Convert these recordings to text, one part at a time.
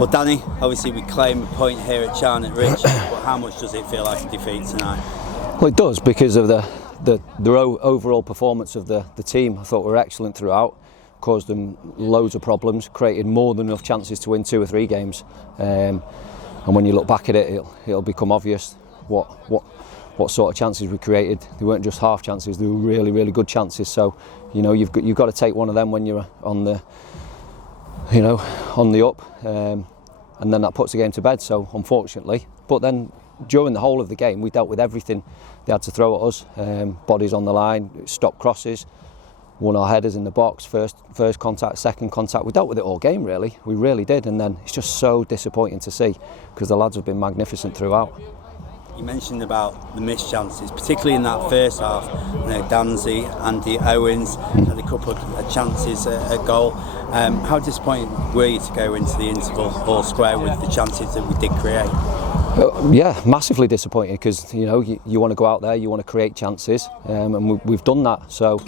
Well, Danny, obviously we claim a point here at Charnock Richard, but how much does it feel like a defeat tonight? Well, it does, because of the overall performance of the team. I thought we were excellent throughout, caused them loads of problems, created more than enough chances to win 2 or 3 games. And when you look back at it, it'll become obvious what sort of chances we created. They weren't just half chances; they were really, really good chances. So, you know, you've got to take one of them when you're on the up, and then that puts the game to bed. So, unfortunately, but then during the whole of the game, we dealt with everything they had to throw at us. Bodies on the line, stopped crosses, won our headers in the box, first contact, second contact. We dealt with it all game, really. We really did. And then it's just so disappointing to see, because the lads have been magnificent throughout. You mentioned about the missed chances, particularly in that first half. You know, Danzy, Andy Owens had a couple of chances at goal. How disappointed were you to go into the interval all square with the chances that we did create? Yeah, massively disappointed, because you know you want to go out there, you want to create chances, and we've done that. So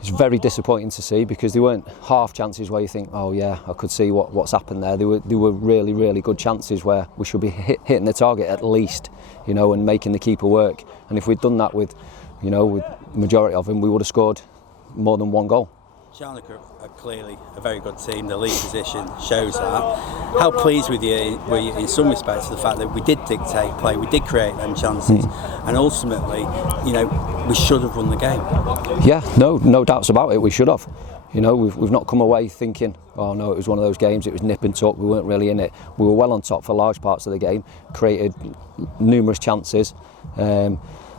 it's very disappointing to see, because they weren't half chances where you think, oh yeah, I could see what's happened there. They were really, really good chances where we should be hitting the target at least, you know, and making the keeper work. And if we'd done that with the majority of them, we would have scored more than 1 goal. Charnock are clearly a very good team. The lead position shows that. How pleased were you in some respects to the fact that we did dictate play, we did create them chances, and ultimately, you know, we should have won the game? Yeah, no doubts about it. We should have. You know, we've not come away thinking, oh no, it was one of those games, it was nip and tuck, we weren't really in it. We were well on top for large parts of the game, created numerous chances.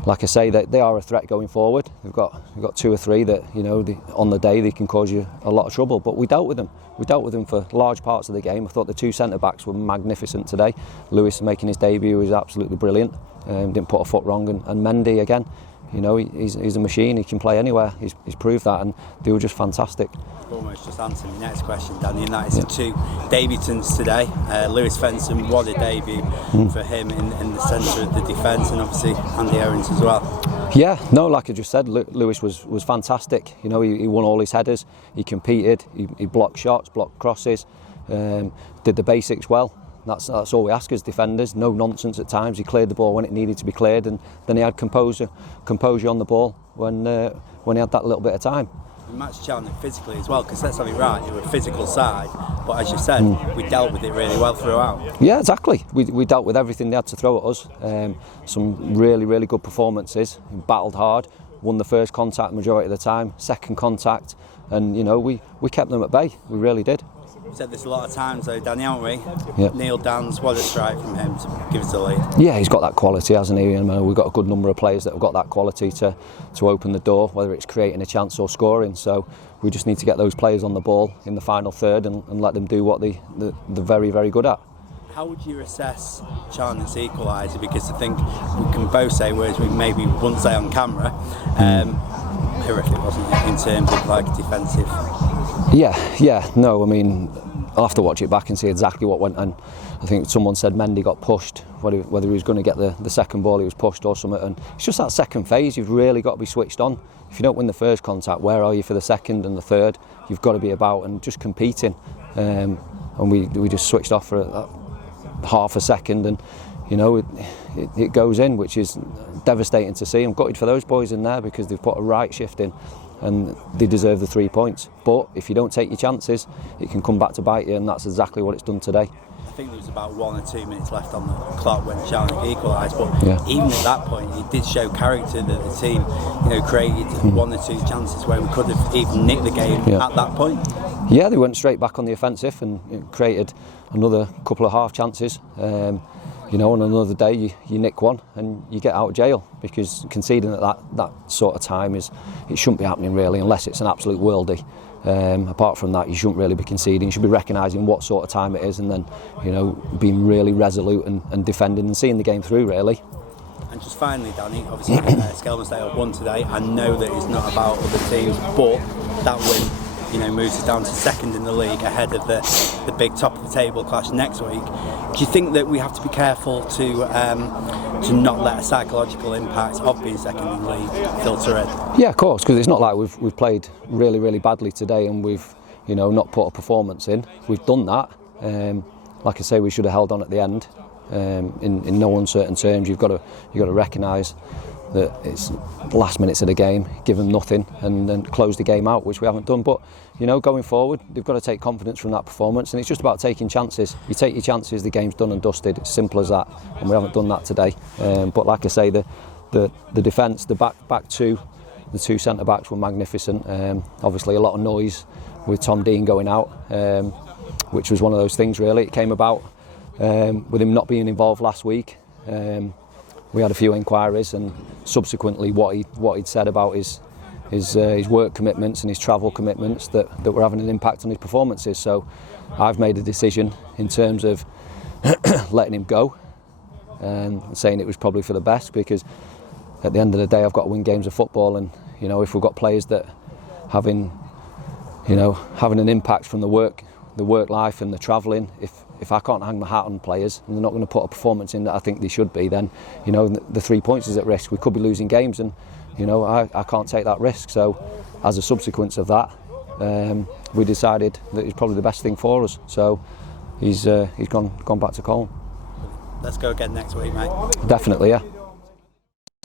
Like I say, they are a threat going forward. We've got 2 or 3 that, you know, on the day they can cause you a lot of trouble. But we dealt with them. We dealt with them for large parts of the game. I thought the 2 centre backs were magnificent today. Lewis making his debut was absolutely brilliant. Didn't put a foot wrong, and Mendy again. You know, he's a machine. He can play anywhere. He's proved that, and they were just fantastic. Almost just answering the next question, Danny, and that is the 2 debutants today. Lewis Fenton, what a debut for him in the centre of the defence, and obviously Andy Owens as well. Yeah, no, like I just said, Lewis was fantastic. You know, he won all his headers. He competed. He blocked shots, blocked crosses, did the basics well. That's all we ask as defenders. No nonsense at times. He cleared the ball when it needed to be cleared, and then he had composure on the ball when he had that little bit of time. We matched Charnock physically as well, because let's have it right, they were a physical side, but as you said, we dealt with it really well throughout. Yeah, exactly. We dealt with everything they had to throw at us. Some really, really good performances. We battled hard, won the first contact majority of the time, second contact, and you know, we kept them at bay. We really did. We've said this a lot of times though, Danny, haven't we? Yep. Neil Dans, what a strike from him to give us the lead. Yeah, he's got that quality, hasn't he? And we've got a good number of players that have got that quality to open the door, whether it's creating a chance or scoring. So we just need to get those players on the ball in the final third and let them do what they're very, very good at. How would you assess Charnock's equaliser? Because I think we can both say words we maybe wouldn't say on camera. Horrific, wasn't it, in terms of like defensive? Yeah, no, I mean, I'll have to watch it back and see exactly what went on. I think someone said Mendy got pushed, whether he was going to get the second ball, he was pushed or something. And it's just that second phase, you've really got to be switched on. If you don't win the first contact, where are you for the second and the third? You've got to be about and just competing. And we just switched off for half a second, and you know, it goes in, which is devastating to see. I'm gutted for those boys in there, because they've put a right shift in and they deserve the 3 points. But if you don't take your chances, it can come back to bite you, and that's exactly what it's done today. I think there was about 1 or 2 minutes left on the clock when Charnock equalised, but even at that point it did show character that the team, you know, created 1 or 2 chances where we could have even nicked the game at that point. Yeah, they went straight back on the offensive and created another couple of half chances. You know, on another day you nick one and you get out of jail, because conceding at that sort of time it shouldn't be happening really, unless it's an absolute worldie. Apart from that, you shouldn't really be conceding. You should be recognising what sort of time it is, and then, you know, being really resolute and defending and seeing the game through really. And just finally, Danny, obviously Skelmersdale won today. I know that it's not about other teams, but that win, you know, moves us down to second in the league, ahead of the big top of the table clash next week. Do you think that we have to be careful to not let a psychological impact of being second in the league filter in? Yeah, of course, because it's not like we've played really, really badly today and we've, you know, not put a performance in. We've done that. like I say, we should have held on at the end. In no uncertain terms, you've got to recognise that it's the last minutes of the game, give them nothing, and then close the game out, which we haven't done. But you know, going forward, they've got to take confidence from that performance, and it's just about taking chances. You take your chances, the game's done and dusted. It's simple as that, and we haven't done that today. But like I say, the defence, the back two, the two centre backs were magnificent. Obviously, a lot of noise with Tom Dean going out, which was one of those things. Really, it came about with him not being involved last week. We had a few inquiries, and subsequently what he'd said about his work commitments and his travel commitments that were having an impact on his performances. So I've made a decision in terms of letting him go, and saying it was probably for the best, because at the end of the day I've got to win games of football, and you know, if we've got players that having an impact from the work life and the travelling, if I can't hang my hat on players and they're not going to put a performance in that I think they should be, then you know, the 3 points is at risk. We could be losing games, and you know, I can't take that risk. So as a subsequence of that, we decided that it's probably the best thing for us. So he's gone back to Colne. Let's go again next week, mate. Definitely, yeah.